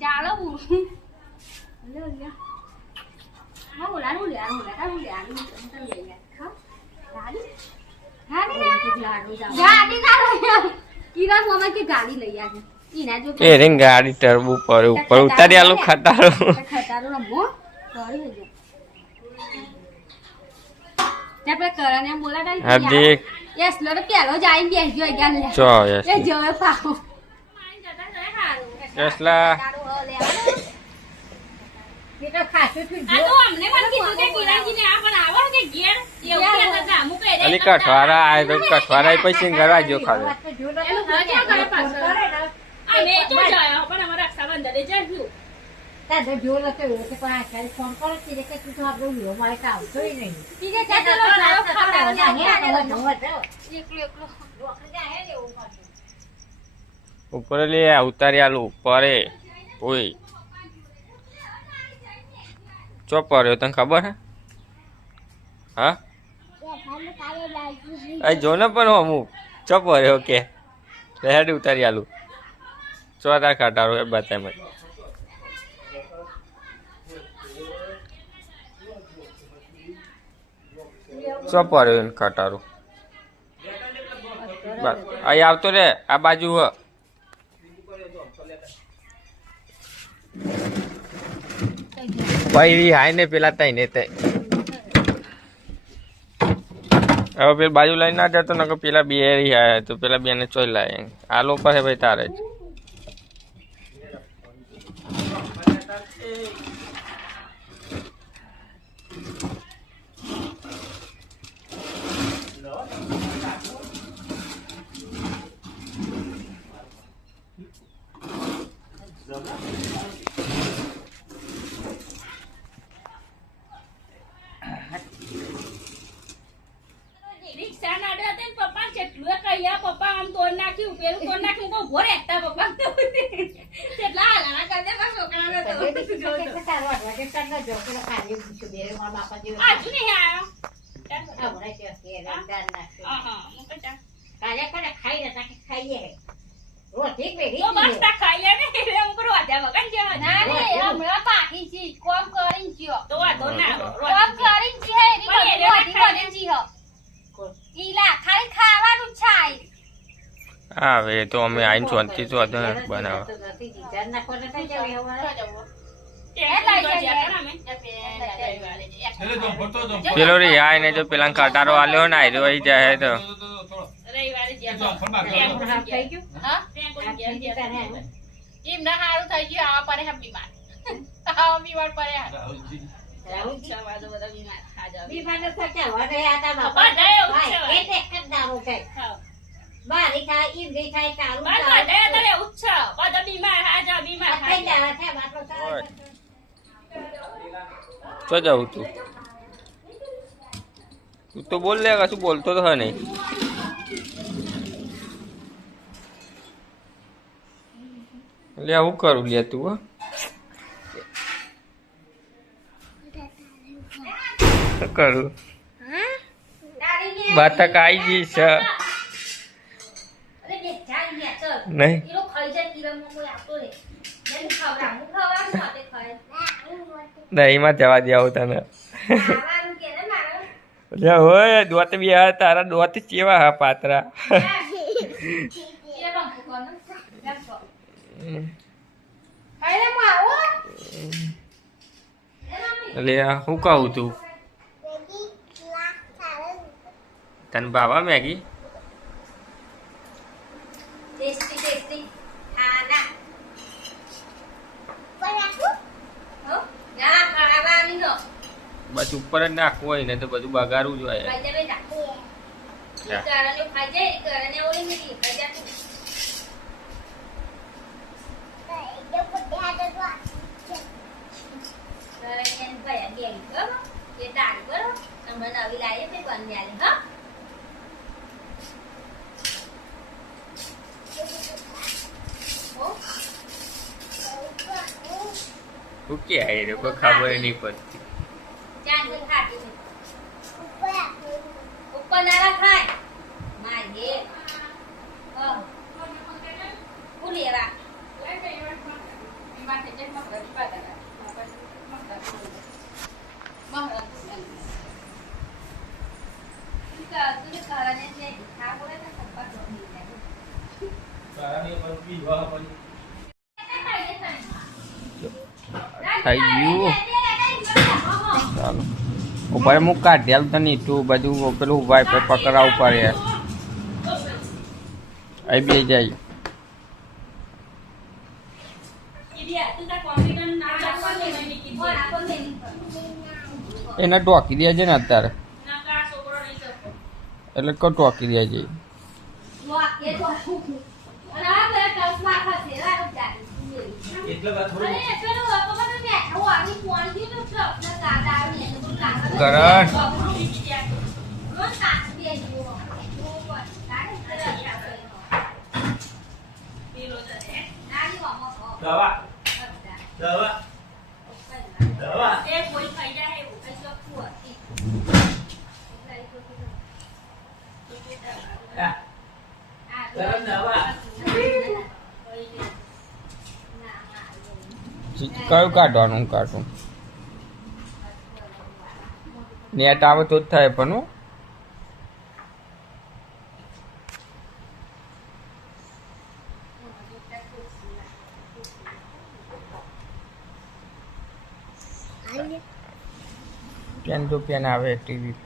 ચાલો લે લે હા ઓલાનું લે ઓલાનું લે આનું તો લઈ લે હા ગાડી ગાડી ના કિરણ મમ્મી કે ગાડી લઈ આવે ઈના જો એ રે ગાડી ટર્બો પર ઉપર ઉતારી આલો ખટારો રમો કરી હે આપણે કરને એમ બોલાતા હા દેખ યસ લો પેલો જાય બેસજો again લે ચો યસ એ જોવે પાહો યસલા એ તો ખાસું થઈ ગયો આ તો અમને પણ કીધું કે કિરણજીને આ પણ આવો કે ઘેર એવું કહેતા હતા હું કહી દે અલી કઠવારા આય તો કઠવારા પછી ઘરવા જો ખાલે એનું ઘર ક્યાં કરે પાછળ અમે તો જાયો પણ અમારા રક્ષાબંધને જશું તારે જો લખે કે પણ આ ખાલી ફોન કરો કે તું તો આપણો વિડિયો મારે કાવ જોઈ નહીં ઠીક છે ચાલો જાઓ ખાતા એકલો ઉપર લે ઉતારી આલો પરે ઓય ચો પડ્યો તને ખબર હે હા આ જો ને પણ અમુક ચો પડ્યો કે રેડ ઉતારી આલુ ચોથા ખાટારો એ બતાય મને ચો પડ્યો એને ખાટારો બસ અહીં આવતો રે આ બાજુ હ ભાઈ હાય ને પેલા તઈ ને તે હવે પેલી બાજુ લઈને ના જતો ને પેલા બે આયા તો પેલા બે ને ચોઈ લાય આ લોકો છે ભાઈ તારે જ પપ્પા આમ તોડ નાખ્યું પેલું તોડ નાખ્યું તો ભોરે એકતા પપ્પા કેટલા હાલાના કરદે બસ છોકરાનો તો જો તો તારો અડવા કે તને જો કે ખાલી પૂછો બે મારા બાપા જેવો આજુ નહીં આયો આવડે છે કે દાન નાખે હા મુકટા કાલે કોને ખાઈ ને તાકે ખાઈએ રોટી પેડી તો બસ તા ખાઈ લે ને રે હું કરો આજા મગન જે ના રે હમણાં પાકી છી કોમ કરીને જીઓ તો વાતો ના કોમ કરીને છી હે ની બધી બની છી હો ઈલા ખાલી ખાવાનું છાય હા હવે તો અમે આઈને શાંતિ તો હતો ને બનાવ પેલો રે આય ને જો પેલા કટારો આલ્યો ને આયરો આવી જાય તો એમ ના હારું થઈ ગયું આવા પડે હમ બીમાર આવા બીમાર પડે બીમાર તો થતા હવે આતા બાપા એટલે કદારો કે બારી ખાય ઈ બે ખાય કાળું બાપા દે તરે ઉચ્ચ બધા બીમાર હાજા બીમાર ખાય છે બાટલો ચો જાઉં તું તો બોલ લે કશું બોલતો તો હે નહીં લે હું કરું લે તું હા કરું બાતા કાઈ જી છે નહીં દહીં માં જવા દે આવું તને હોય દોત બી હા તારા દોત કેવા હા પાતરા એટલે હું કહું તું તને બાબા મેગી બસ ઉપર જ નાખવું હોય ને તો બધું બગાડવું જોઈએ ઓકે આ એ કોઈ ખબર નહીં પડતી ઉપર ના રખાય મારે ફૂલી રા થઈ ગયું ચાલો ઉપર મુક કાઢેલ તો નહીં તું બધું પેલું વાઈફાઈ પકડાવવું પડે અહીં બે જાય એને ટોકી દે છે ને અત્યારે એટલે કો ટોકી દે છે કરણ કયું કાઢવાનું કાઢું નેટ આવે તો જ થાય પણ હો. પેન તો પેન આવે ટીવી